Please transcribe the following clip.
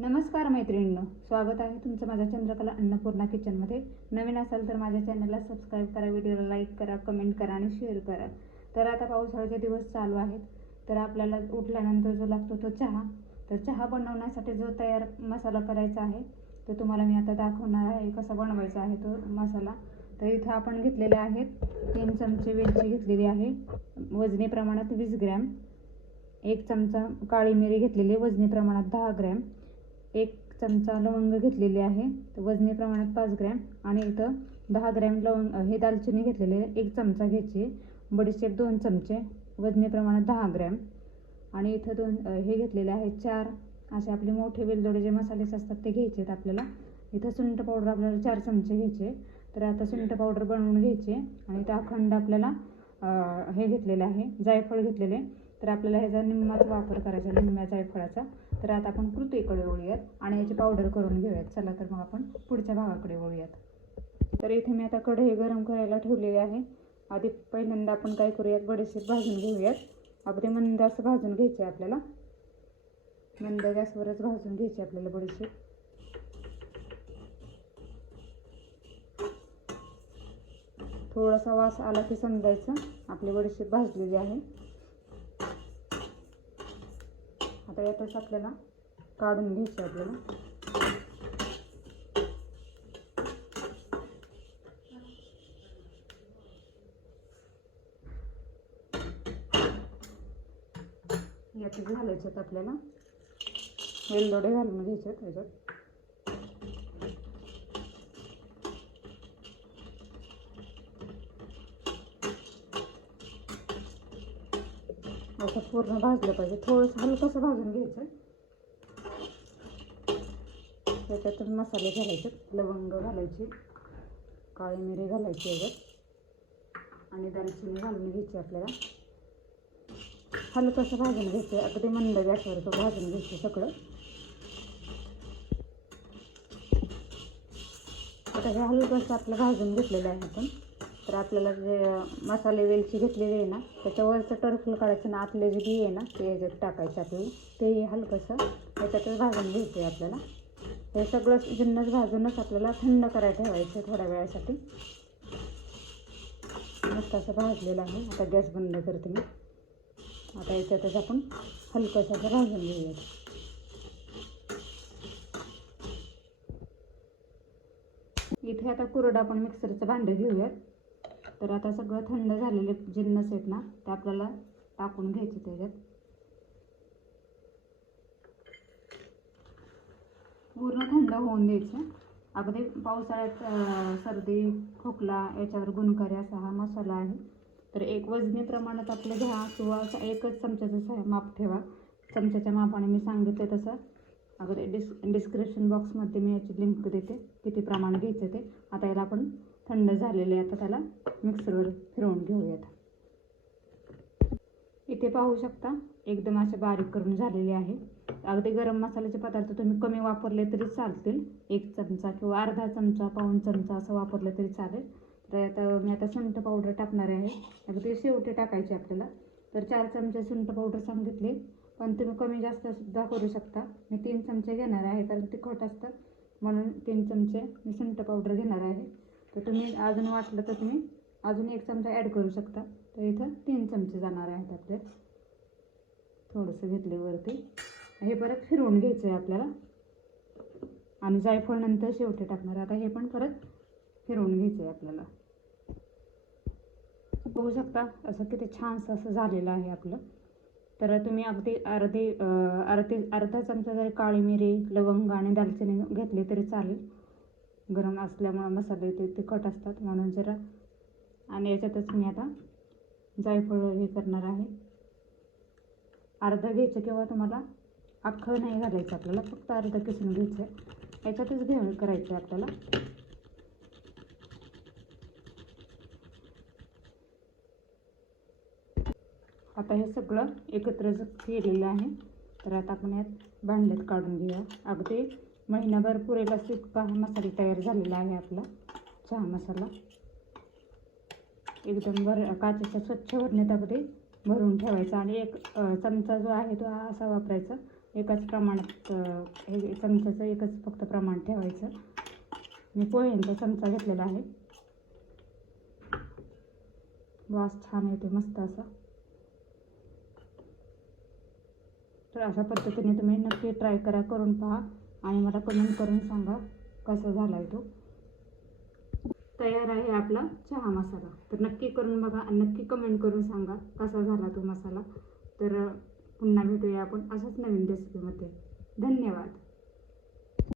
नमस्कार मैत्रिणींनो, स्वागत आहे तुमचं माझ्या चंद्रकला अन्नपूर्णा किचनमध्ये. नवीन असाल तर माझ्या चॅनलला सबस्क्राईब करा, व्हिडिओला लाईक करा, कमेंट करा आणि शेअर करा. तर आता पावसाळ्याचे दिवस चालू आहेत, तर आपल्याला उठल्यानंतर जो लागतो तो चहा. तर चहा बनवण्यासाठी जो तयार मसाला करायचा आहे तो तुम्हाला मी आता दाखवणार आहे कसा बनवायचा आहे तो मसाला. तर इथं आपण घेतलेले आहेत 3 चमचे वेलची घेतलेली आहे, वजनी प्रमाणात 20 ग्रॅम. 1 चमचा काळी मिरी घेतलेली वजनी प्रमाणात 10 ग्रॅम. 1 चमचा लवंग घेतलेली आहे, तर वजनी प्रमाणात 5 ग्रॅम. आणि इथं 10 ग्रॅम हे दालचिनी घेतलेली आहे, 1 चमचा घ्यायची. बडीशेप 2 चमचे वजनी प्रमाणात 10 ग्रॅम. आणि इथं हे घेतलेले आहेत 4 असे आपले मोठे वेलदोडे जे मसालेच असतात ते घ्यायचे आहेत आपल्याला. इथं सुंठ पावडर आपल्याला 4 चमचे घ्यायचे. तर आता सुंठ पावडर बनवून घ्यायचे. आणि इथं अखंड आपल्याला हे घेतलेलं आहे जायफळ घेतलेले. तर आपल्याला ह्याचा निम्माच वापर करायचा, निम्म्या जायफळाचा. तर आता आपण कृतीकडे वळूयात आणि याची पावडर करून घेऊयात. चला तर मग आपण पुढच्या भागाकडे वळूयात. तर इथे मी आता कढई गरम करायला ठेवलेली आहे. आधी पहिल्यांदा आपण काय करूयात, बडीशेप भाजून घेऊयात. अगदी मंद असं भाजून घ्यायचे आपल्याला, मंद गॅसवरच भाजून घ्यायची आपल्याला बडीशेप. थोडासा वास आला की समजायचं आपली बडीशेप भाजलेली आहे. आता यातच आपल्याला काढून घ्यायची आपल्याला. यातच घालायच्यात आपल्याला, वेलदोडे घालून घ्यायच्यात याच्यात. आता पूर्ण भाजलं पाहिजे, थोडंसं हलकंसं भाजून घ्यायचं. त्याच्यातच मसाले घालायचे, लवंग घालायची, काळी मिरी घालायची याच्यात आणि दालचिनी घालून घ्यायची आपल्याला. हलकंसं भाजून घ्यायचं, अगदी मंद गॅसवर तो भाजून घ्यायचं सगळं. आता हे हलकंसं आपलं भाजून घेतलेलं आहे आपण. तर आपल्याला जे मसाले वेलची घेतलेली आहे ना, त्याच्यावरचं टरफल काढायचं ना, आतले जे बी आहे ना ते याच्यात टाकायचं आपल्याला. तेही हलकंसं त्याच्यातच भाजून घ्यायचं आहे आपल्याला. हे सगळं जिन्नस भाजूनच आपल्याला थंड करायला ठेवायचं थोड्या वेळासाठी. मस्त असं भाजलेलं आहे. आता गॅस बंद करते मी. आता याच्यातच आपण हलकंसं असं भाजून घेऊयात. इथे आता कुरडा आपण मिक्सरचं भांडं घेऊयात. तर आता सगळं थंड झालेले जिन्नस आहेत ना ते आपल्याला टाकून घ्यायचे त्याच्यात. पूर्ण थंड होऊन द्यायचं. अगदी पावसाळ्यात सर्दी खोकला याच्यावर गुणकारी असा हा मसाला आहे. तर 1 वजनी प्रमाणात आपलं घ्या किंवा 1च चमच्याचं माप ठेवा. चमच्याच्या मापाने मी सांगितले तसं. अगदी डिस्क्रिप्शन बॉक्समध्ये मी याची लिंक देते किती प्रमाण घ्यायचं ते. आता याला आपण थंड झालेले आता त्याला मिक्सरवर फिरवून घेऊयात. इथे पाहू शकता एकदम असे बारीक करून झालेले आहे. अगदी गरम मसाल्याचे पदार्थ तुम्ही कमी वापरले तरी चालतील. 1 चमचा किंवा अर्धा चमचा, पाऊण चमचा असं वापरलं तरी चालेल. तर मी आता सुंठ पावडर टाकणार आहे. अगदी शेवटी टाकायची आपल्याला. तर 4 चमचे सुंठ पावडर सांगितले, पण तुम्ही कमी जास्त सुद्धा करू शकता. मी 3 चमचे घेणार आहे कारण तिखट असतं म्हणून 3 चमचे मी सुंठ पावडर घेणार आहे. तर तुम्ही अजून वाटलं तर तुम्ही अजून 1 चमचा ॲड करू शकता. तर इथं 3 चमचे जाणार आहेत आपले. थोडंसं घेतले वरती. हे परत फिरवून घ्यायचं आहे आपल्याला आणि जायफळ नंतर शेवटी टाकणार. आता हे पण परत फिरवून घ्यायचं आहे आपल्याला. बघू शकता असं किती छानसं असं झालेलं आहे आपलं. तर तुम्ही अगदी अर्धा चमचा जरी काळी मिरी, लवंग आणि दालचिनी घेतली तरी चालेल. गरम असल्यामुळे मसाले ते तिखट असतात म्हणून जरा. आणि याच्यातच मी आता जायफळ हे करणार आहे. अर्धा घ्यायचं किंवा तुम्हाला अख्खं नाही घालायचं आपल्याला, फक्त अर्धा किसून घ्यायचं आहे. याच्यातच करायचं आहे आपल्याला. आता हे सगळं एकत्र केलेलं आहे. तर आता आपण यात भांड्यात काढून घेऊया. अगदी महिनाभर पुरेल असं इतका मसाला तयार झालेला आहे आपला चहा मसाला. एकदम काचेच्या स्वच्छ भरणीत अगदी भरून ठेवायचा आणि 1 चमचा जो आहे तो असा वापरायचा एकाच प्रमाणात हे चमच्याचं एकच फक्त प्रमाण ठेवायचं. मी पोह्यांचा चमचा घेतलेला आहे. वास छान येते मस्त असा. तर अशा पद्धतीने तुम्ही नक्की ट्राय करा, करून पहा आणि मला कमेंट करून सांगा कसा झाला आहे तो. तयार आहे आपला चहा मसाला. तर नक्की करून बघा आणि नक्की कमेंट करून सांगा कसा झाला तो मसाला. तर पुन्हा भेटूया आपण अशाच नवीन रेसिपीमध्ये. धन्यवाद.